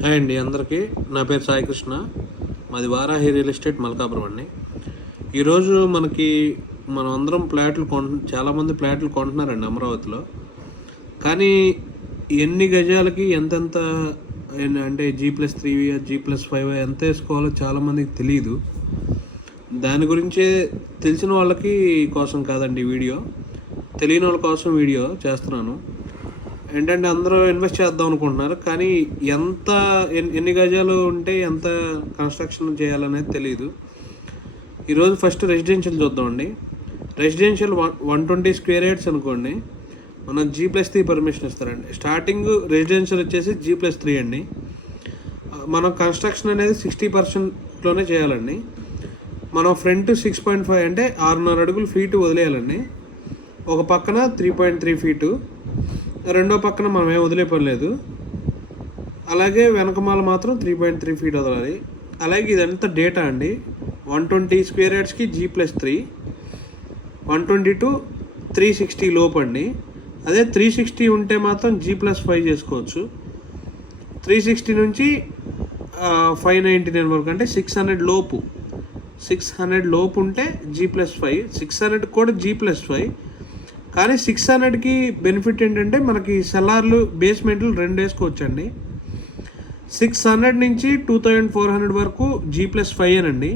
Hi అండి అందరికీ. నా పేరు సాయి కృష్ణ. మాది వారాహి రియల్ ఎస్టేట్ మల్కాపురం అండి. ఈరోజు మనం అందరం చాలామంది ఫ్లాట్లు కొంటున్నారండి అమరావతిలో. కానీ ఎన్ని గజాలకి ఎంతెంత అంటే G+3 G+5 ఎంత వేసుకోవాలో చాలామందికి తెలియదు. దాని గురించే తెలిసిన వాళ్ళకి కోసం కాదండి వీడియో, తెలియని వాళ్ళ కోసం వీడియో చేస్తున్నాను. ఏంటంటే అందరూ ఇన్వెస్ట్ చేద్దాం అనుకుంటున్నారు, కానీ ఎన్ని గజాలు ఉంటే ఎంత కన్స్ట్రక్షన్ చేయాలనేది తెలియదు. ఈరోజు ఫస్ట్ రెసిడెన్షియల్ చూద్దామండి. రెసిడెన్షియల్ 120 స్క్వేర్ యార్డ్స్ అనుకోండి, మనం G+3 పర్మిషన్ ఇస్తారండి. స్టార్టింగ్ రెసిడెన్షియల్ వచ్చేసి G+3 అండి. మనం కన్స్ట్రక్షన్ అనేది 60%లోనే చేయాలండి. మనం ఫ్రంట్ 6.5 అంటే 6.5 అడుగులు ఫీటు వదిలేయాలండి. ఒక పక్కన 3.3 ఫీటు, రెండో పక్కన మనం ఏం వదిలే పని లేదు. అలాగే వెనకమాల మాత్రం 3.3 ఫీట్ వదలాలి. అలాగే ఇదంతా డేటా అండి. 120 స్క్వేర్ యార్డ్స్కి G+3, 120 to 360 లోపు అండి. అదే 360 ఉంటే మాత్రం G+5 చేసుకోవచ్చు. 360 నుంచి 599 వరకు అంటే 600 లోపు. 600 లోపు ఉంటే G+5, 600 కూడా G+5. కానీ 600కి బెనిఫిట్ ఏంటంటే మనకి సెల్లార్లు బేస్మెంట్లు 2 వేసుకోవచ్చండి. 600 నుంచి 2400 వరకు G+5 అనండి.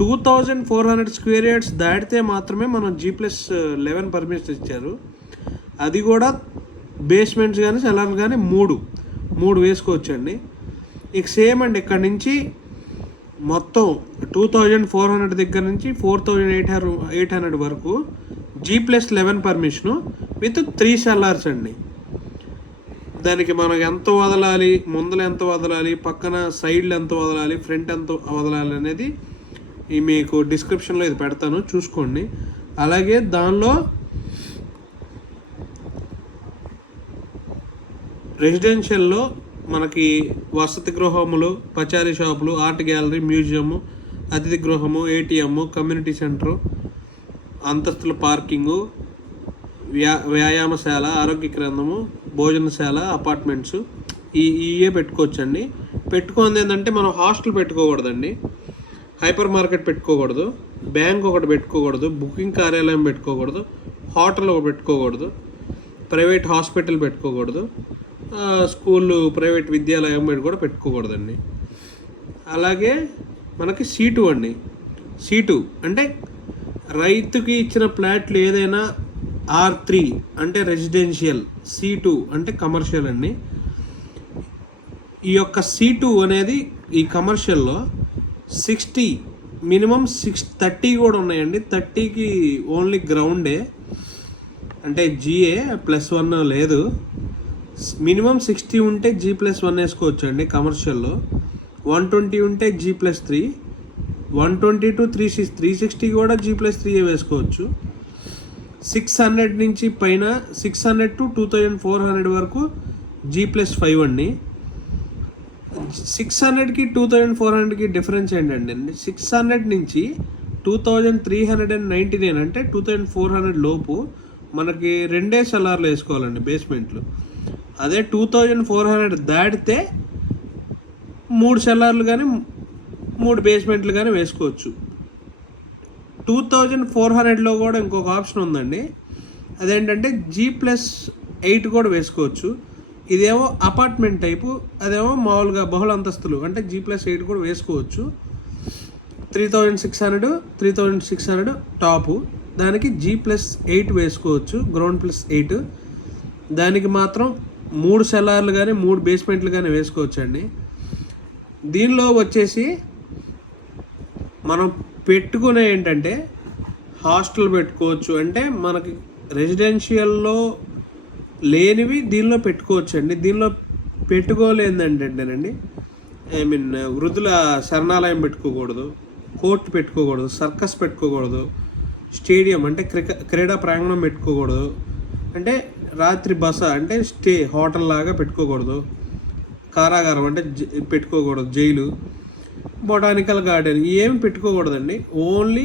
2400 స్క్వేర్ యార్డ్స్ దాటితే మాత్రమే మనం G+11 పర్మిషన్ ఇచ్చారు. అది కూడా బేస్మెంట్స్ కానీ సెల్లార్లు కానీ మూడు వేసుకోవచ్చండి. ఇక సేమ్ అండి, ఇక్కడ నుంచి మొత్తం 2400 దగ్గర నుంచి 4800 వరకు G+11 పర్మిషను విత్ 3 సెల్లార్స్ అండి. దానికి మనకు ఎంత వదలాలి, ముందర ఎంత వదలాలి, పక్కన సైడ్లు ఎంత వదలాలి, ఫ్రంట్ ఎంత వదలాలి అనేది మీకు డిస్క్రిప్షన్లో ఇది పెడతాను, చూసుకోండి. అలాగే దానిలో రెసిడెన్షియల్లో మనకి వసతి గృహములు, పచారీ షాపులు, ఆర్ట్ గ్యాలరీ, మ్యూజియము, అతిథి గృహము, ATM, కమ్యూనిటీ సెంటరు, అంతస్తుల పార్కింగు, వ్యాయామశాల, ఆరోగ్య కేంద్రము, భోజనశాల, అపార్ట్మెంట్స్ ఇవే పెట్టుకోవచ్చండి. పెట్టుకుంది ఏంటంటే మనం హాస్టల్ పెట్టుకోకూడదండి, హైపర్ మార్కెట్ పెట్టుకోకూడదు, బ్యాంక్ ఒకటి పెట్టుకోకూడదు, బుకింగ్ కార్యాలయం పెట్టుకోకూడదు, హోటల్ ఒకటి పెట్టుకోకూడదు, ప్రైవేట్ హాస్పిటల్ పెట్టుకోకూడదు, స్కూళ్ళు, ప్రైవేట్ విద్యాలయం కూడా పెట్టుకోకూడదండి. అలాగే మనకి C2 అండి. C2 అంటే రైతుకి ఇచ్చిన ప్లాట్లు ఏదైనా R3 అంటే రెసిడెన్షియల్, C2 అంటే కమర్షియల్ అండి. ఈ యొక్క C2 అనేది ఈ కమర్షియల్లో 60 మినిమం 30 కూడా ఉన్నాయండి. 30కి ఓన్లీ గ్రౌండే అంటే GA +1 లేదు. మినిమం 60 ఉంటే G+1 వేసుకోవచ్చు అండి కమర్షియల్లో. 120 ఉంటే G+3, 120 to 360 కూడా G+3 వేసుకోవచ్చు. 600 నుంచి పైన 600 to 2400 వరకు G+5 అండి. 600కి 2400కి డిఫరెన్స్ ఏంటండి? 600 నుంచి 2399 అంటే 2400 లోపు మనకి 2 సెల్లార్లు వేసుకోవాలండి బేస్మెంట్లు. అదే 2400 దాటితే 3 సెల్లార్లు కానీ 3 బేస్మెంట్లు కానీ వేసుకోవచ్చు. 2400లో కూడా ఇంకొక ఆప్షన్ ఉందండి. అదేంటంటే G+8 కూడా వేసుకోవచ్చు. ఇదేమో అపార్ట్మెంట్ టైపు, అదేమో మామూలుగా బహుళ అంతస్తులు అంటే G+8 కూడా వేసుకోవచ్చు. 3600 టాపు, దానికి G+8 వేసుకోవచ్చు, గ్రౌండ్ +8. దానికి మాత్రం 3 సెల్లార్లు కానీ 3 బేస్మెంట్లు కానీ వేసుకోవచ్చు అండి. దీనిలో వచ్చేసి మనం పెట్టుకునే ఏంటంటే హాస్టల్ పెట్టుకోవచ్చు. అంటే మనకి రెసిడెన్షియల్లో లేనివి దీనిలో పెట్టుకోవచ్చు అండి. దీనిలో పెట్టుకోలేదంటేనండి, వృద్ధుల శరణాలయం పెట్టుకోకూడదు, కోర్టు పెట్టుకోకూడదు, సర్కస్ పెట్టుకోకూడదు, స్టేడియం అంటే క్రీడా ప్రాంగణం పెట్టుకోకూడదు, అంటే రాత్రి బస అంటే స్టే హోటల్ లాగా పెట్టుకోకూడదు, కారాగారం అంటే పెట్టుకోకూడదు, జైలు, బొటానికల్ గార్డెన్ ఏమి పెట్టుకోకూడదండి. ఓన్లీ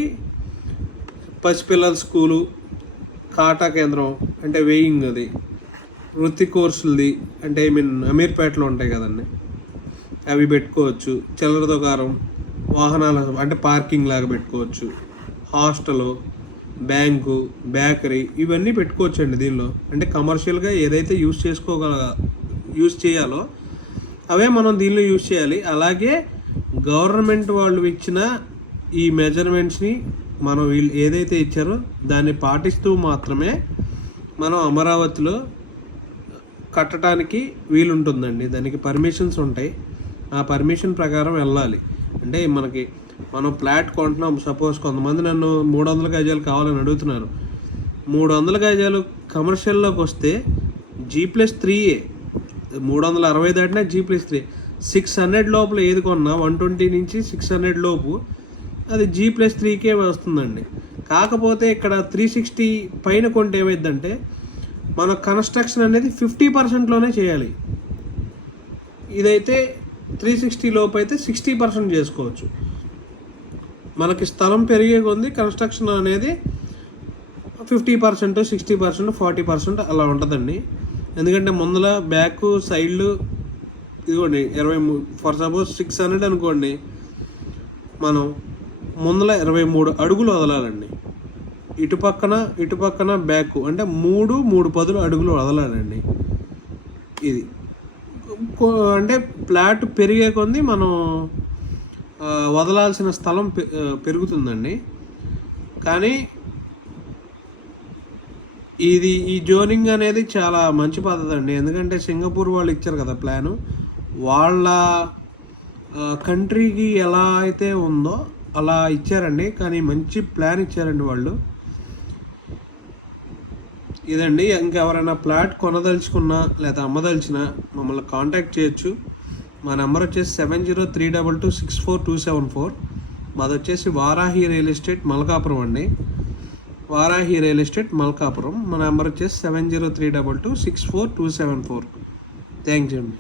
పసిపిల్లల స్కూలు, కాటా కేంద్రం అంటే వేయింగ్, అది వృత్తి కోర్సులది అంటే అమీర్పేటలో ఉంటాయి కదండి, అవి పెట్టుకోవచ్చు. చిల్లర దుకాణం, వాహనాల అంటే పార్కింగ్ లాగా పెట్టుకోవచ్చు. హాస్టలు, బ్యాంకు, బేకరీ ఇవన్నీ పెట్టుకోవచ్చండి దీనిలో. అంటే కమర్షియల్గా ఏదైతే యూజ్ చేయాలో అవే మనం దీనిలో యూజ్ చేయాలి. అలాగే గవర్నమెంట్ వాళ్ళు ఇచ్చిన ఈ మెజర్మెంట్స్ని మనం వీళ్ళు ఏదైతే ఇచ్చారో దాన్ని పాటిస్తూ మాత్రమే మనం అమరావతిలో కట్టడానికి వీలుంటుందండి. దానికి పర్మిషన్స్ ఉంటాయి. ఆ పర్మిషన్ ప్రకారం వెళ్ళాలి. అంటే మనం ఫ్లాట్ కొంటున్నాం. సపోజ్ కొంతమంది నన్ను 300 గజాలు కావాలని అడుగుతున్నారు. 300 గజాలు కమర్షియల్లోకి వస్తే G+3 360 దాటినా G+3 600 లోపల ఏది కొన్నా 120 నుంచి 600 లోపు అది G+3కే వస్తుందండి. కాకపోతే ఇక్కడ 360 పైన కొంటే ఏమైందంటే మన కన్స్ట్రక్షన్ అనేది 50%లోనే చేయాలి. ఇదైతే 360 లోపు అయితే 60% చేసుకోవచ్చు. మనకి స్థలం పెరిగే కొద్ది కన్స్ట్రక్షన్ అనేది 50%, 60%, 40% అలా ఉంటుందండి. ఎందుకంటే ముందల బ్యాక్ సైడ్లు ఇదిగోండి 23 ఫర్ సపోజ్ 600 అనుకోండి, మనం ముందల 23 అడుగులు వదలాలండి. ఇటు పక్కన బ్యాక్ అంటే 3 అడుగులు వదలాలండి. ఇది అంటే ఫ్లాట్ పెరిగే కొద్ది మనం వదలాల్సిన స్థలం పెరుగుతుందండి. కానీ ఈ జోనింగ్ అనేది చాలా మంచి పద్ధతి అండి. ఎందుకంటే సింగపూర్ వాళ్ళు ఇచ్చారు కదా ప్లాను, వాళ్ళ కంట్రీకి ఎలా అయితే ఉందో అలా ఇచ్చారండి. కానీ మంచి ప్లాన్ ఇచ్చారండి వాళ్ళు. ఇదండి. ఇంకెవరైనా ఫ్లాట్ కొనదలుచుకున్నా లేదా అమ్మదలిచినా మమ్మల్ని కాంటాక్ట్ చేయొచ్చు. మా నెంబర్ వచ్చేసి 7032226424. మాది వచ్చేసి వారాహి రియల్ ఎస్టేట్ మల్కాపురం అండి. Varahi real estate Malkapuram. మా నెంబర్ వచ్చేసి 7032226424. థ్యాంక్స్ అండి.